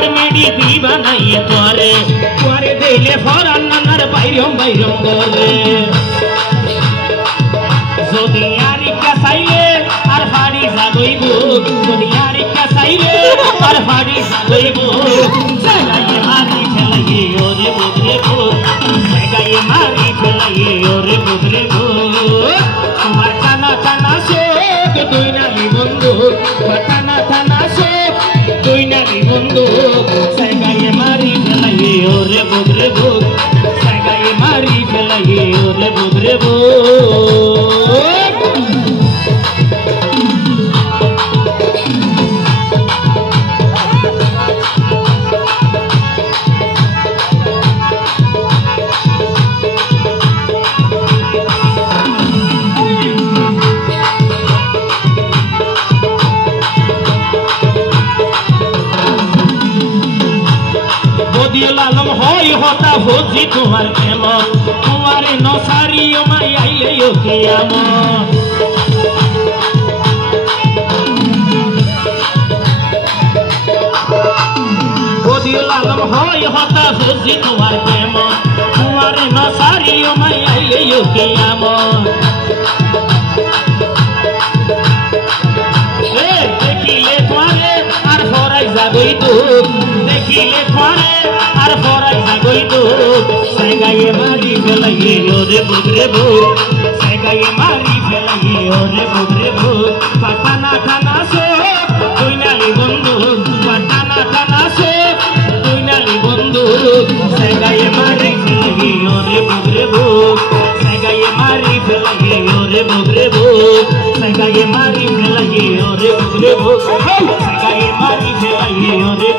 আর মেডি দিবা নাই তোরে তোরে দিলে ফরান নানার বাইরম বাইরম করে যদি আর কাছাইলে আর ফাড়ি যাবইব যদি আর কাছাইলে আর ফাড়ি যাবইব জায়গায় মারি ফেলাইয়ে ওরে বুঝরে ভূত জায়গায় মারি ফেলাইয়ে ওরে বুঝরে ভূত তোমার টানা টানা শোক তুই নালি বন্ধু টানা টানা শোক তুই নালি বন্ধু জায়গায় মারি ফেলাইয়ে ওরে বুঝরে ভূত জায়গায় মারি ফেলাইয়ে ওরে বুঝরে ভূত লালম হয় হতা ভোজি তোমার কেমন তোমার নসারিও মাই আইলে কিয়ামত বদি লালম হয় হতা ভোজি তোমার কেমন তোমার নসারিও মাই আইলে কিয়ামত দেখিলে তোমারে আর ফরাই যাবই তো দেখিলে তোমারে আর ফরাই যাবই তো জায়গায় মারি ফেলাইয়ে ওরে বুঝরে ভূত জায়গায় মারি ফেলাইয়ে ওরে বুঝরে ভূত পাটানা টানা শোক তুই নালি বন্ধু পাটানা টানা শোক তুই নালি বন্ধু জায়গায় মারি ফেলাইয়ে ওরে বুঝরে ভূত জায়গায় মারি ফেলাইয়ে ওরে বুঝরে ভূত জায়গায় মারি ফেলাইয়ে ওরে বুঝরে ভূত জায়গায় মারি ফেলাইয়ে ওরে